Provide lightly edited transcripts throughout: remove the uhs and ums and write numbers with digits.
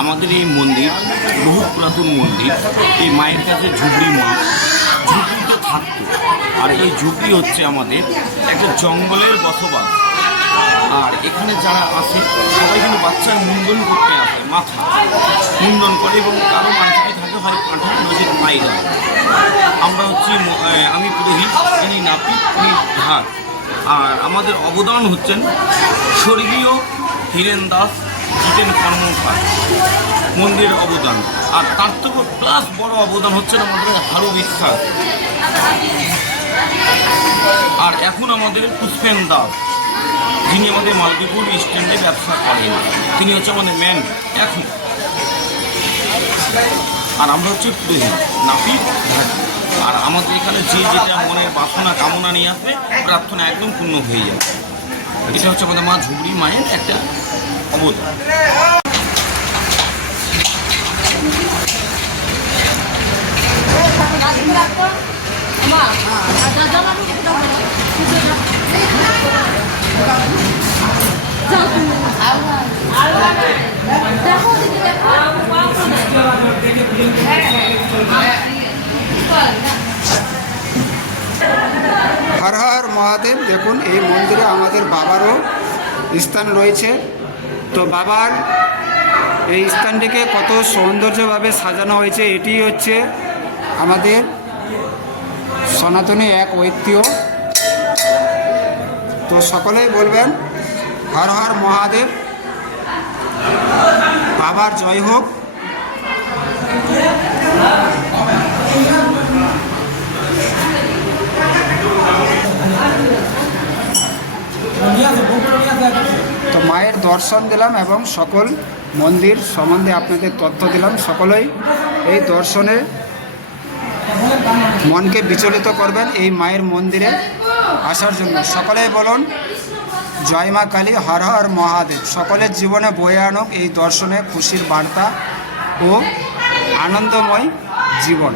আমাদের এই মন্দির বহু পুরাতন মন্দির। এই মায়ের কাছে ঝুপড়ি মা, ঝুপড়িতে থাকতো। আর এই ঝুপড়ি হচ্ছে আমাদের একটা জঙ্গলের বসবাস। আর এখানে যারা আসে সবাই কিন্তু বাচ্চার মুন্ডন করতে আসে, মাথা মুন্ডন করে, এবং কারো মানসিক থাকে হয় পাঁঠা নদীর মাইরা। আমরা হচ্ছি আমি পুরোহিত, ইনি নাপিত, ইনি ঘাট। আর আমাদের অবদান হচ্ছেন স্বর্গীয় হীরেন দাস, জিতেন কর্মকার মন্দিরের অবদান। আর তার থেকে প্লাস বড় অবদান হচ্ছেন আমাদের হারু বিশ্বাস। আর এখন আমাদের পুষ্পেন দাস, যিনি আমাদের মালদীপুর স্ট্যান্ডে ব্যবসা করেন, তিনি হচ্ছে আমাদের ম্যান এখন। আর আমরা হচ্ছে পুরোহিত, নাপিত, আর আমাদের এখানে যে যেটা মনের বাসনা কামনা নিয়ে আসবে প্রার্থনা একদম পূর্ণ হয়ে যাবে। এটা হচ্ছে আমাদের মা ঝুপড়ি মায়ের একটা অবদান। হর হর মহাদেব। দেখুন এই মন্দিরে আমাদের বাবারও স্থান রয়েছে। তো বাবার এই স্থানটিকে কত সৌন্দর্যভাবে সাজানো হয়েছে। এটি হচ্ছে আমাদের সনাতনী এক ঐতিহ্য। তো সকলেই বলবেন হর হর মহাদেব, বাবার জয় হোক। তো মায়ের দর্শন দিলাম এবং সকল মন্দির সম্বন্ধে আপনাদের তথ্য দিলাম। সকলেই এই দর্শনে মনকে বিচলিত করবেন এই মায়ের মন্দিরে আসার জন্য। সকলেই বলুন জয় মা কালী, হর হর মহাদেব। সকলের জীবনে বয়ে আনুক এই দর্শনে খুশির বার্তা ও আনন্দময় জীবন।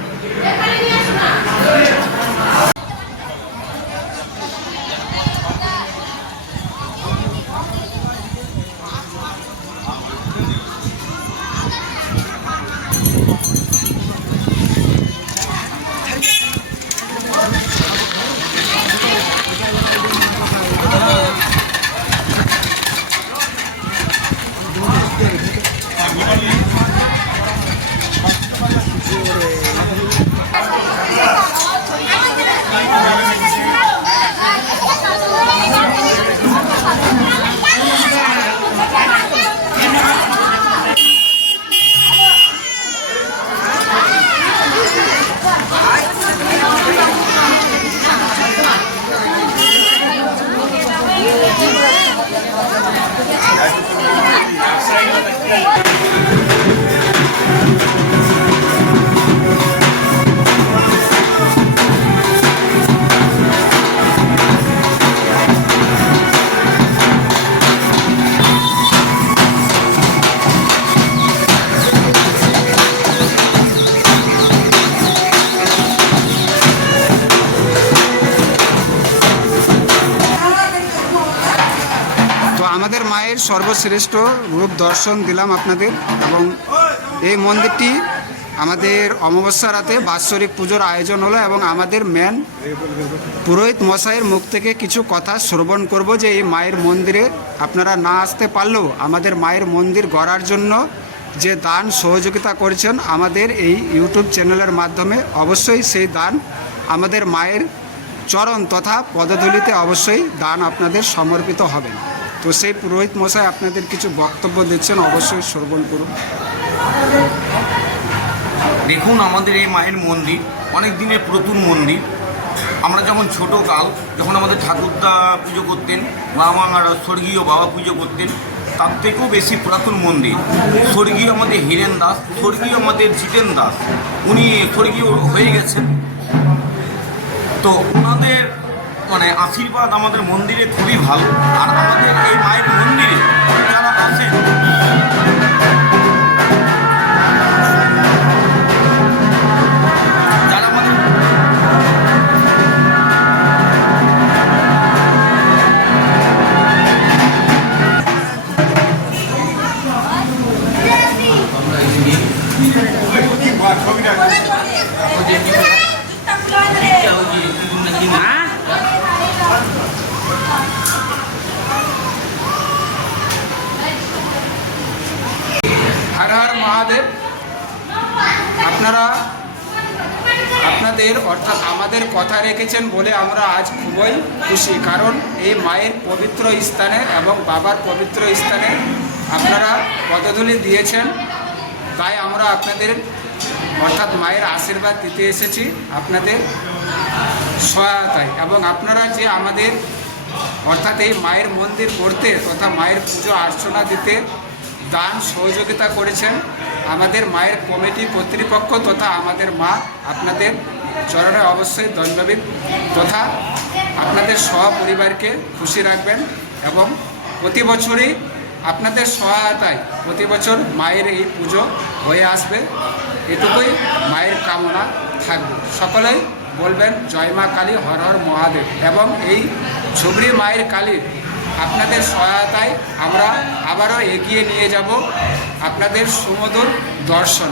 আমাদের মায়ের সর্বশ্রেষ্ঠ রূপ দর্শন দিলাম আপনাদের। এবং এই মন্দিরটি আমাদের অমাবস্যা রাতে বাৎসরিক পুজোর আয়োজন হলো এবং আমাদের ম্যান পুরোহিত মশাইয়ের মুখ থেকে কিছু কথা শ্রবণ করব যে এই মায়ের মন্দিরে আপনারা না আসতে পারলেও আমাদের মায়ের মন্দির গড়ার জন্য যে দান সহযোগিতা করেছেন আমাদের এই ইউটিউব চ্যানেলের মাধ্যমে, অবশ্যই সেই দান আমাদের মায়ের চরণ তথা পদধূলিতে অবশ্যই দান আপনাদের সমর্পিত হবেন। তো সেই পুরোহিত মশাই আপনাদের কিছু বক্তব্য দিচ্ছেন, অবশ্যই শ্রবণ করুন। দেখুন আমাদের এই মায়ের মন্দির অনেক দিনের পুরাতন মন্দির। আমরা যখন ছোটো কাল যখন আমাদের ঠাকুরদা পুজো করতেন, বাবা মারা স্বর্গীয় বাবা পুজো করতেন, তার থেকেও বেশি পুরাতন মন্দির। স্বর্গীয় আমাদের হীরেন দাস, স্বর্গীয় আমাদের জিতেন দাস, উনি স্বর্গীয় হয়ে গেছেন। তো ওনাদের আশীর্বাদ আমাদের মন্দিরে খুবই ভালো। আর আমাদের এই মায়ের মন্দিরে যারা আসেন হর মহাদেব। আপনারা আপনাদের অর্থাৎ আমাদের কথা রেখেছেন বলে আমরা আজ খুবই খুশি, কারণ এই মায়ের পবিত্র স্থানে এবং বাবার পবিত্র স্থানে আপনারা পদধূলি দিয়েছেন, তাই আমরা আপনাদের অর্থাৎ মায়ের আশীর্বাদ দিতে এসেছি আপনাদের সহায়তায়। এবং আপনারা যে আমাদের অর্থাৎ এই মায়ের মন্দির করতে তথা মায়ের পুজো অর্চনা দিতে দান সহযোগিতা করেছেন, আমাদের মায়ের কমিটি কর্তৃপক্ষ তথা আমাদের মা আপনাদের চরণে অবশ্যই দণ্ডবিদ তথা আপনাদের সহপরিবারকে খুশি রাখবেন এবং প্রতি বছরই আপনাদের সহায়তায় প্রতি বছর মায়ের এই পুজো হয়ে আসবে, এটুকুই মায়ের কামনা থাকবে। সকলেই বলবেন জয় মা কালী, হর হর মহাদেব। এবং এই ঝুবড়ি মায়ের কালীর আপনাদের সহায়তায় আমরা আবারও এগিয়ে নিয়ে যাব আপনাদের সুমধুর দর্শন।